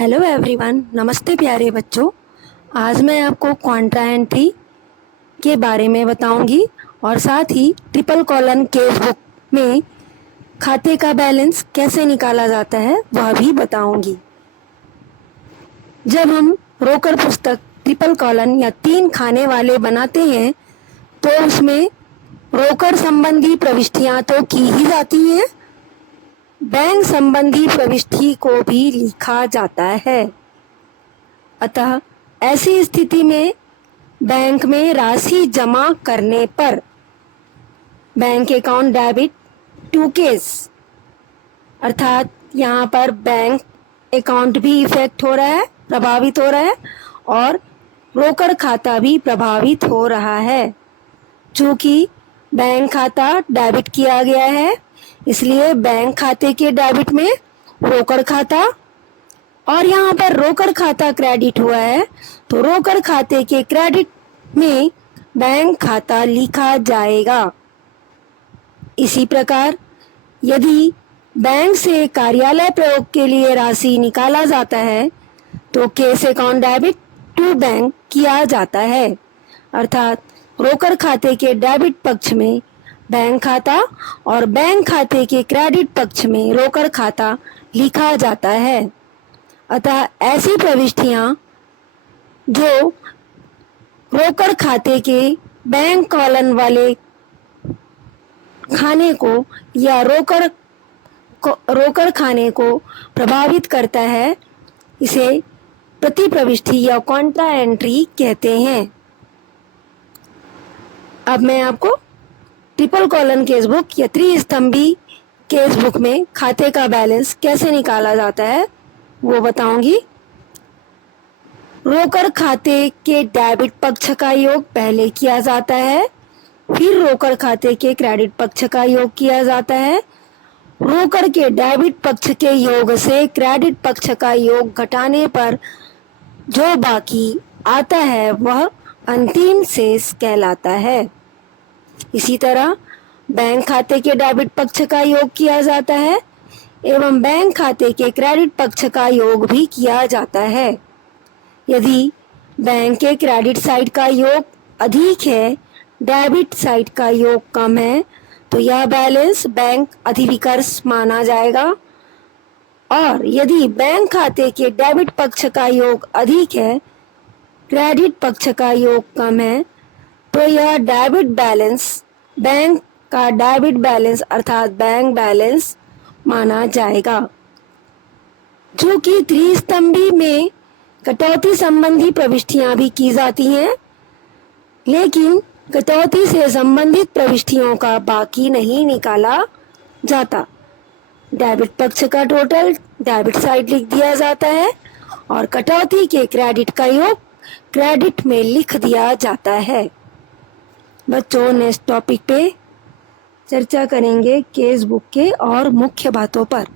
Hello everyone, नमस्ते प्यारे बच्चों। आज मैं आपको कॉन्ट्रा एंट्री के बारे में बताऊंगी और साथ ही ट्रिपल कॉलन केस बुक में खाते का बैलेंस कैसे निकाला जाता है वह भी बताऊंगी। जब हम रोकड़ पुस्तक ट्रिपल कॉलन या 3 खाने वाले बनाते हैं तो उसमें रोकड़ संबंधी प्रविष्टियां तो की ही जाती हैं, बैंक संबंधी प्रविष्टि को भी लिखा जाता है। अतः ऐसी स्थिति में बैंक में राशि जमा करने पर bank account debit to cash, अर्थात यहाँ पर बैंक अकाउंट भी इफेक्ट हो रहा है, प्रभावित हो रहा है और रोकड़ खाता भी प्रभावित हो रहा है। चूंकि बैंक खाता डेबिट किया गया है इसलिए बैंक खाते के डेबिट में रोकड़ खाता, और यहाँ पर रोकड़ खाता क्रेडिट हुआ है तो रोकड़ खाते के क्रेडिट में बैंक खाता लिखा जाएगा। इसी प्रकार यदि बैंक से कार्यालय प्रयोग के लिए राशि निकाला जाता है तो cash account debit to bank किया जाता है, अर्थात रोकड़ खाते के डेबिट पक्ष में बैंक खाता और बैंक खाते के क्रेडिट पक्ष में रोकड़ खाता लिखा जाता है। अतः ऐसी प्रविष्टियां जो रोकड़ खाते के बैंक कॉलन वाले खाने को या रोकड़ खाने को प्रभावित करता है इसे प्रति प्रविष्टि या कॉन्ट्रा एंट्री कहते हैं। अब मैं आपको ट्रिपल कॉलन केस बुक या त्रिस्तंभी केस बुक में खाते का बैलेंस कैसे निकाला जाता है वो बताऊंगी। रोकड़ खाते के डेबिट पक्ष का योग पहले किया जाता है, फिर रोकड़ खाते के क्रेडिट पक्ष का योग किया जाता है। रोकड़ के डेबिट पक्ष के योग से क्रेडिट पक्ष का योग घटाने पर जो बाकी आता है वह अंतिम शेष कहलाता है। इसी तरह बैंक खाते के डेबिट पक्ष का योग किया जाता है एवं बैंक खाते के क्रेडिट पक्ष का योग भी किया जाता है। यदि बैंक के क्रेडिट साइड का योग अधिक है, डेबिट साइड का योग कम है तो यह बैलेंस बैंक अधिविकर्ष माना जाएगा, और यदि बैंक खाते के डेबिट पक्ष का योग अधिक है, क्रेडिट पक्ष का योग कम है तो यह डेबिट बैलेंस बैंक का डेबिट बैलेंस अर्थात बैंक बैलेंस माना जाएगा। जो कि त्रिस्तंभी में कटौती संबंधी प्रविष्टियां भी की जाती हैं, लेकिन कटौती से संबंधित प्रविष्टियों का बाकी नहीं निकाला जाता। डेबिट पक्ष का टोटल डेबिट साइड लिख दिया जाता है और कटौती के क्रेडिट का योग क्रेडिट में लिख दिया जाता है। बच्चों, नेक्स्ट टॉपिक पे चर्चा करेंगे केस बुक के और मुख्य बातों पर।